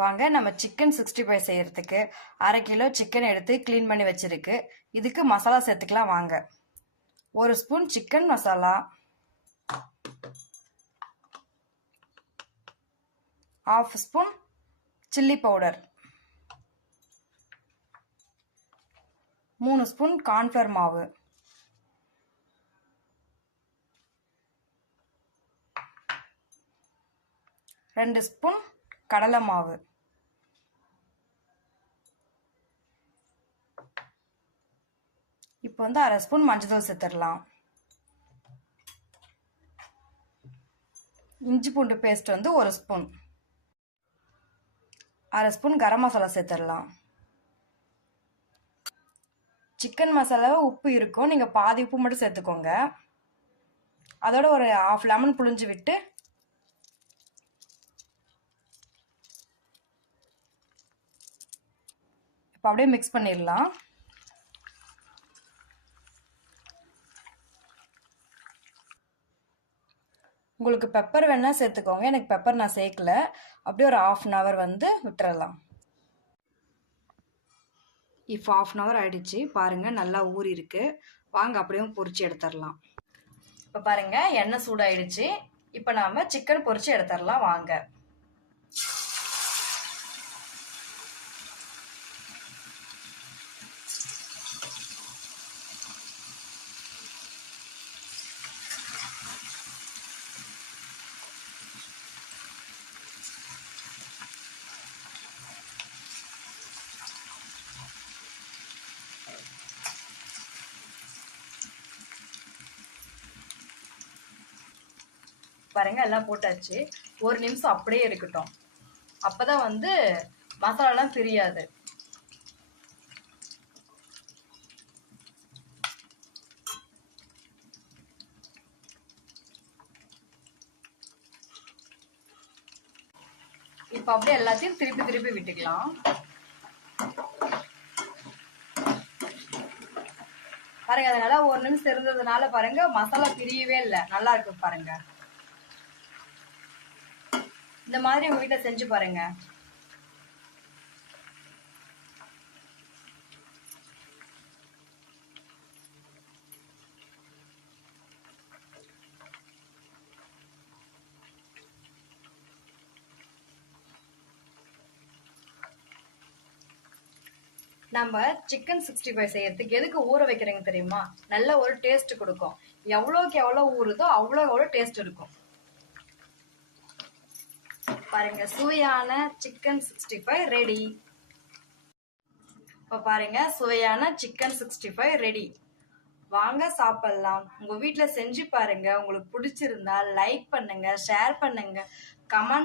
வாங்க நம்ம சிக்கன் 65 செய்யறதுக்கு 1/2 கிலோ சிக்கன் எடுத்து க்ளீன் பண்ணி வச்சிருக்கு. இதுக்கு மசாலா சேர்த்துக்கலாம் வாங்க. 1 spoon chicken masala, 1/2 spoon chilli powder, 3 spoon cornflour மாவு, 2 ஸ்பூன் கடலை மாவு, இப்போ 1/2 ஸ்பூன் மஞ்சள் சேர்த்துடலாம். இஞ்சி பூண்டு paste 1 spoon, 1/2 spoon garam masala சேர்த்துடலாம். சிக்கன் மசாலாவை உப்பு இருக்கும், நீங்கள் பாதி உப்பு மட்டும் சேர்த்துக்கோங்க. அதோட ஒரு 1/2 லெமன் புழிஞ்சு விட்டு இப்போ அப்படியே மிக்ஸ் பண்ணிடலாம். உங்களுக்கு பெப்பர் வேணால் சேர்த்துக்கோங்க, எனக்கு பெப்பர் நான் சேர்க்கல. அப்படியே ஒரு 1/2 hour விட்டுறலாம். இப்போ 1/2 hour ஆயிடுச்சு, பாருங்கள் நல்லா ஊறி இருக்கு. வாங்க அப்படியே பொரிச்சு எடுத்துடலாம். இப்போ பாருங்கள் எண்ணெய் சூடாயிடுச்சு. இப்போ நாம் சிக்கன் பொரிச்சு எடுத்துடலாம் வாங்க. பாருங்க எல்லாம் போட்டாச்சு. 1 நிமிஷம் அப்படியே இருக்கட்டும், அப்பதான் மசாலாலாம் பிரியாது. இப்ப அப்படியே எல்லாத்தையும் திருப்பி திருப்பி விட்டுக்கலாம். பாருங்க அதனால 1 நிமிஷம் இருந்ததுனால பாருங்க மசாலா பிரியவே இல்லை, நல்லா இருக்கு பாருங்க. இந்த மாதிரி உங்க வீட்டுல செஞ்சு பாருங்க. நம்ம சிக்கன் 65 செய்யறதுக்கு எதுக்கு ஊற வைக்கிறீங்க தெரியுமா? நல்ல ஒரு டேஸ்ட் கொடுக்கும். எவ்வளோக்கு எவ்வளவு ஊறுதோ அவ்வளோ டேஸ்ட் இருக்கும். பாருங்க சுவையான சிக்கன் 65 ரெடி. இப்ப பாருங்க சுவையான சிக்கன் 65 ரெடி. வாங்க சாப்பிடலாம். உங்க வீட்டுல செஞ்சு பாருங்க. உங்களுக்கு பிடிச்சிருந்தா லைக் பண்ணுங்க, ஷேர் பண்ணுங்க, கமெண்ட்